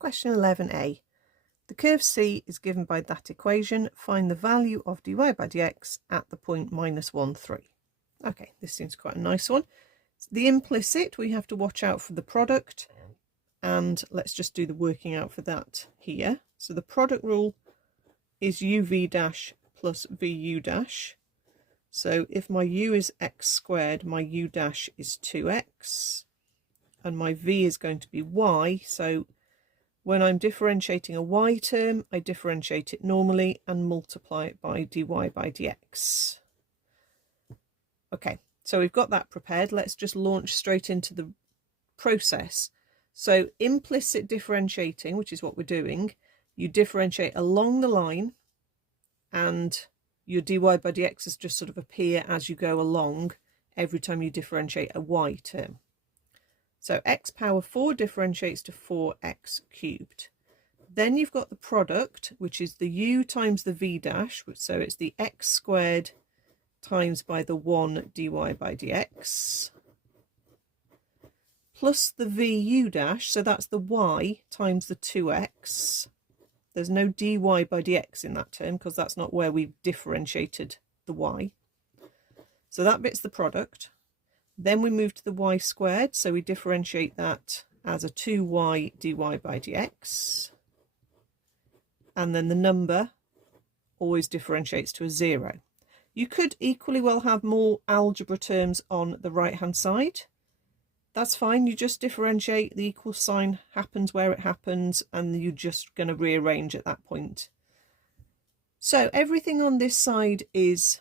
Question 11a. The curve C is given by that equation. Find the value of dy by dx at the point -1, 3. Okay, this seems quite a nice one. The implicit, we have to watch out for the product, and let's just do the working out for that here. So the product rule is uv dash plus vu dash. So if my u is x squared, my u dash is 2x, and my v is going to be y. So when I'm differentiating a y term, I differentiate it normally and multiply it by dy by dx. Okay, so we've got that prepared. Let's just launch straight into the process. So implicit differentiating, which is what we're doing, you differentiate along the line and your dy by dx's just sort of appear as you go along every time you differentiate a y term. So x power 4 differentiates to 4x cubed. Then you've got the product, which is the u times the v dash, so it's the x squared times by the 1 dy by dx, plus the vu dash, so that's the y times the 2x. There's no dy by dx in that term because that's not where we've differentiated the y. So that bit's the product. Then we move to the y squared, so we differentiate that as a 2y dy by dx. And then the number always differentiates to a 0. You could equally well have more algebra terms on the right-hand side. That's fine, you just differentiate, the equal sign happens where it happens, and you're just going to rearrange at that point. So everything on this side is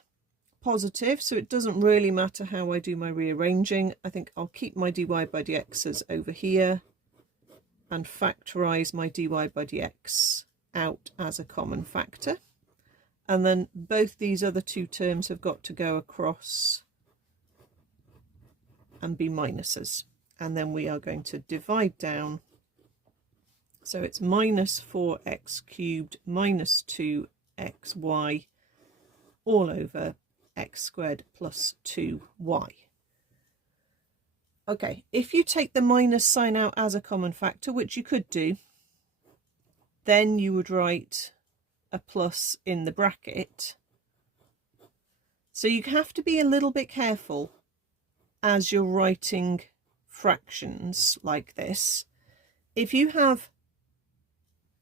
positive, so it doesn't really matter how I do my rearranging. I think I'll keep my dy by dx's over here and factorise my dy by dx out as a common factor. And then both these other two terms have got to go across and be minuses, and then we are going to divide down. So it's minus 4x cubed minus 2xy all over x squared plus 2y. Okay, if you take the minus sign out as a common factor, which you could do, then you would write a plus in the bracket. So you have to be a little bit careful as you're writing fractions like this. If you have,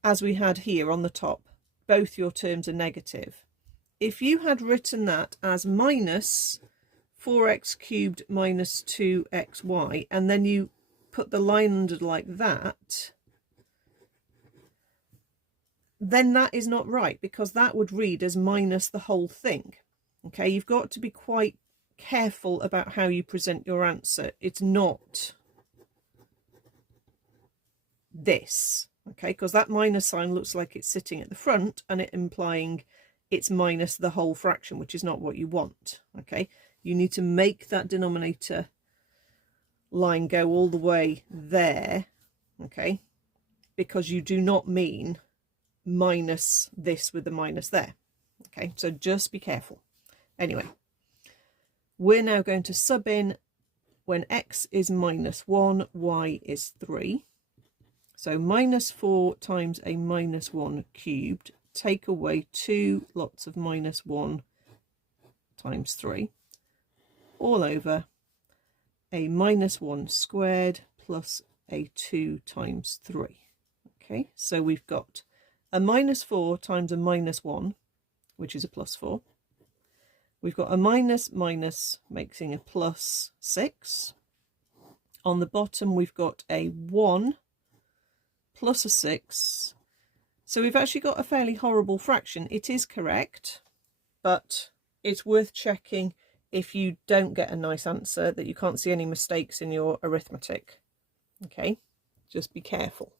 as we had here on the top, both your terms are negative, if you had written that as minus 4x cubed minus 2xy, and then you put the line under like that, then that is not right, because that would read as minus the whole thing. Okay, you've got to be quite careful about how you present your answer. It's not this, okay, because that minus sign looks like it's sitting at the front and it implying it's minus the whole fraction, which is not what you want. Okay, you need to make that denominator line go all the way there, okay, because you do not mean minus this with the minus there. Okay, so just be careful. Anyway, we're now going to sub in when x is -1, y is 3. So -4 times a -1 cubed, take away 2 lots of -1 times 3, all over a -1 squared plus a 2 times 3. Okay, so we've got a -4 times a -1, which is a +4. We've got a minus making a +6. On the bottom we've got a 1 plus a 6. So we've actually got a fairly horrible fraction. It is correct, but it's worth checking if you don't get a nice answer that you can't see any mistakes in your arithmetic. Okay, just be careful.